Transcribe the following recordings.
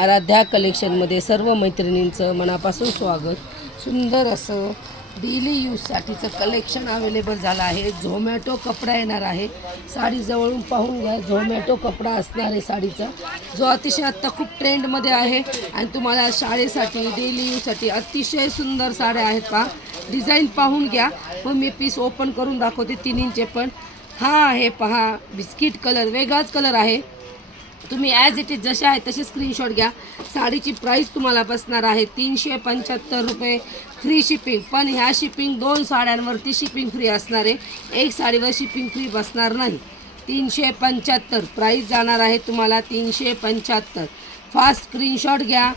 आराध्या कलेक्शनमध्ये सर्व मैत्रिणींचं मनापासून स्वागत. सुंदर असं डेली यूजसाठीचं कलेक्शन अवेलेबल झालं आहे. झोमॅटो कपडा येणार आहे. साडी जवळून पाहून घ्या. झोमॅटो कपडा असणार आहे साडीचा, जो अतिशय आत्ता खूप ट्रेंडमध्ये आहे आणि तुम्हाला शाळेसाठी डेली यूजसाठी अतिशय सुंदर साड्या आहेत. पहा डिझाईन पाहून घ्या. मग मी पीस ओपन करून दाखवते 3 इंच. पण हा आहे पहा बिस्किट कलर, वेगळाच कलर आहे. तुम्ही ॲज इट इज जसे आहे तसे स्क्रीनशॉट घ्या. साडीची प्राईस तुम्हाला बसणार आहे 375 रुपये, फ्री शिपिंग. पण ह्या शिपिंग 2 साड्यांवरती शिपिंग फ्री असणार आहे. एक साडीवर शिपिंग फ्री बसणार नाही. 375 प्राईस जाणार आहे तुम्हाला 375. फास्ट स्क्रीनशॉट घ्या.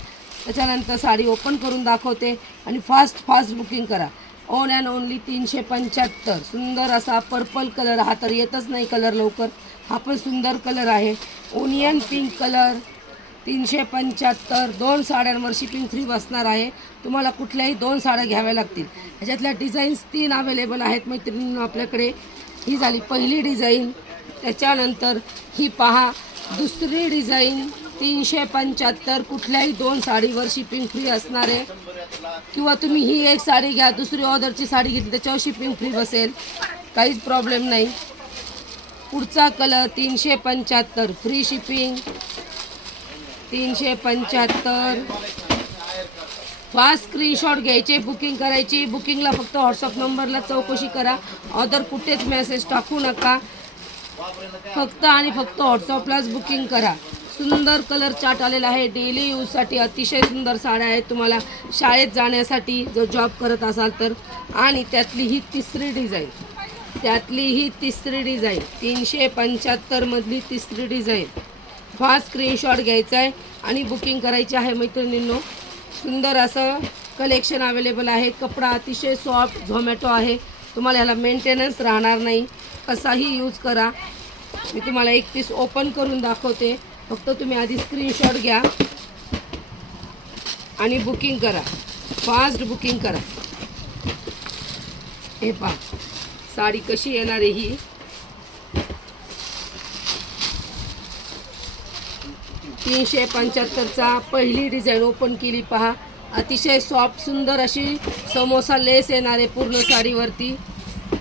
त्याच्यानंतर साडी ओपन करून दाखवते आणि फास्ट बुकिंग करा. On and only 375. सुंदर असा पर्पल कलर, हा तर येतच नाही कलर लवकर. हा पण सुंदर कलर आहे. Onion pink colour 375. 2 साड्यांवर शिपिंग फ्री बसणार आहे. तुम्हाला कुठल्याही 2 साड्या घ्याव्या लागतील. ह्याच्यातल्या डिझाईन्स 3 अवेलेबल आहेत मैत्रिणींनो आपल्याकडे. ही झाली पहिली डिझाईन. त्याच्यानंतर ही पहा दुसरी डिझाईन 375. कुठल्याही 2 साडीवर शिपिंग फ्री असणार आहे. किंवा तुम्ही ही एक साडी घ्या, दुसरी ऑर्डरची साडी घेतली त्याच्यावर शिपिंग फ्री बसेल, काहीच प्रॉब्लेम नाही. पुढचा colour 375 free shipping 375. Fast screenshot घ्यायचे, बुकिंग करायची. बुकिंगला फक्त व्हॉट्सअप नंबरला चौकशी करा. ऑर्डर कुठेच मेसेज टाकू नका. फक्त आणि फक्त व्हॉट्सअपलाच बुकिंग करा. सुंदर कलर चार्ट आलेला आहे. डेली यूजसाठी अतिशय सुंदर साड्या आहेत तुम्हाला शाळेत जाण्यासाठी जर जॉब करत असाल तर. आणि त्यातली ही तिसरी डिझाईन 375 मधली तिसरी डिझाईन. फास्ट स्क्रीनशॉट घ्यायचा आहे आणि बुकिंग करायची आहे मैत्रिणींनो. सुंदर असं कलेक्शन अवेलेबल आहे. कपडा अतिशय सॉफ्ट झोमॅटो आहे. तुम्हाला ह्याला मेंटेनन्स राहणार नाही. कसाही यूज करा. मी तुम्हाला एक पीस ओपन करून दाखवते. फक्त तुम्ही आधी स्क्रीनशॉट घ्या आणि बुकिंग करा. फास्ट बुकिंग करा. हे पहा साडी कशी येणार आहे. ही 375चा पहिली डिझाईन ओपन केली पहा. अतिशय सॉफ्ट सुंदर अशी समोसा लेस येणार आहे पूर्ण साडीवरती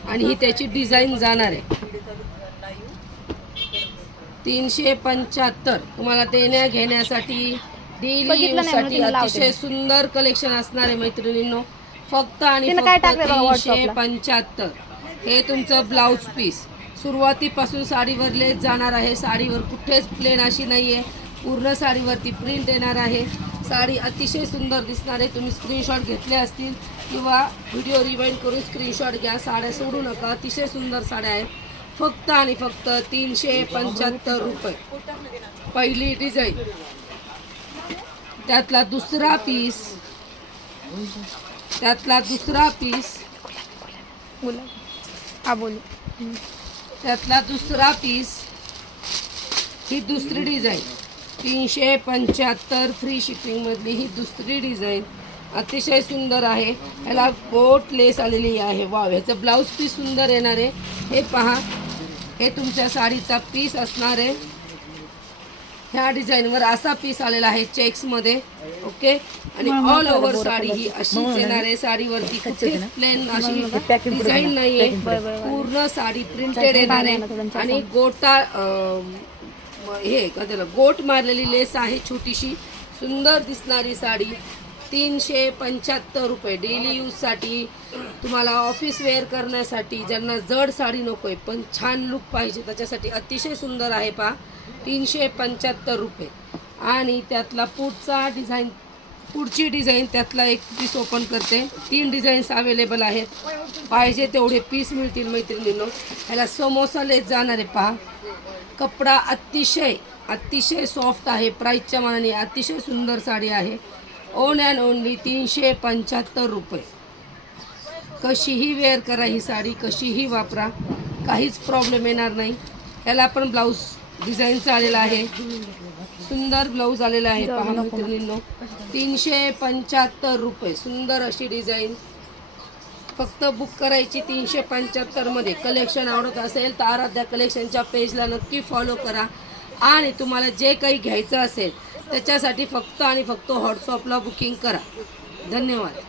आणि ही त्याची डिझाईन जाणार आहे. 375 तुम्हाला देण्या घेण्यासाठी डेली यूजसाठी अतिशय सुंदर कलेक्शन असणार आहे मैत्रिणींनो. फक्त आणि फक्त 375. हे तुमचं ब्लाऊज पीस सुरुवातीपासून साडीवर लेस जाणार आहे. साडीवर कुठेच प्लेन अशी नाही आहे. पूर्ण साडीवरती प्रिंट येणार आहे. साडी अतिशय सुंदर दिसणार आहे. तुम्ही स्क्रीनशॉट घेतले असतील किंवा व्हिडिओ रिवाइंड करून स्क्रीनशॉट घ्या. साड्या सोडू नका. अतिशय सुंदर साड्या आहेत. फक्त आणि फक्त 375 रुपये. पहिली डिझाईन, त्यातला दुसरा पीस त्यातला दुसरा पीस ही दुसरी डिझाईन 375 फ्री शिपिंगमधली ही दुसरी डिझाईन अतिशय सुंदर आहे. याला गोट लेस आलेली आहे. वाव, ह्याचं ब्लाऊज पीस सुंदर येणार आहे. हे पहा, हे तुमच्या साडीचा पीस असणार आहे. ह्या डिझाईनवर असा पीस आलेला आहे चेक्समध्ये. ओके. आणि ऑल ओव्हर साडी ही अशीच येणार आहे. साडीवरती कुठेच प्लेन अशी डिझाईन नाही आहे. पूर्ण साडी प्रिंटेड येणार आहे आणि गोटा हे का त्याला गोट मारलेली लेस आहे छोटीशी. सुंदर दिसणारी साडी 375 रुपये. डेली यूजसाठी तुम्हाला ऑफिस वेअर करण्यासाठी, ज्यांना जड साडी नको आहे पण छान लुक पाहिजे त्याच्यासाठी अतिशय सुंदर आहे पहा. 375 रुपये. आणि त्यातला पुढची डिझाईन त्यातला एक पीस ओपन करते. 3 डिझाईन्स अवेलेबल आहेत. पाहिजे तेवढे पीस मिळतील मैत्रिणींनो. ह्याला समोसा लेस जाणार आहे पहा. कपडा अतिशय सॉफ्ट आहे. प्राईसच्या मानाने अतिशय सुंदर साडी आहे. ऑन अँड ओनली 375 रुपये. कशीही वेअर करा ही साडी, कशीही वापरा, काहीच प्रॉब्लेम येणार नाही. याला पण ब्लाऊज डिझाईनचा आलेला आहे. सुंदर ब्लाऊज आलेला आहे पहा मैत्रिणींनो. 375 रुपये. सुंदर अशी डिझाईन. फक्त बुक करायची 375 मध्ये. कलेक्शन आवडत असेल तर आराध्या कलेक्शनच्या पेजला नक्की फॉलो करा. आणि तुम्हाला जे काही घ्यायचं असेल त्याच्यासाठी फक्त आणि फक्त व्हॉट्सअपला बुकिंग करा. धन्यवाद.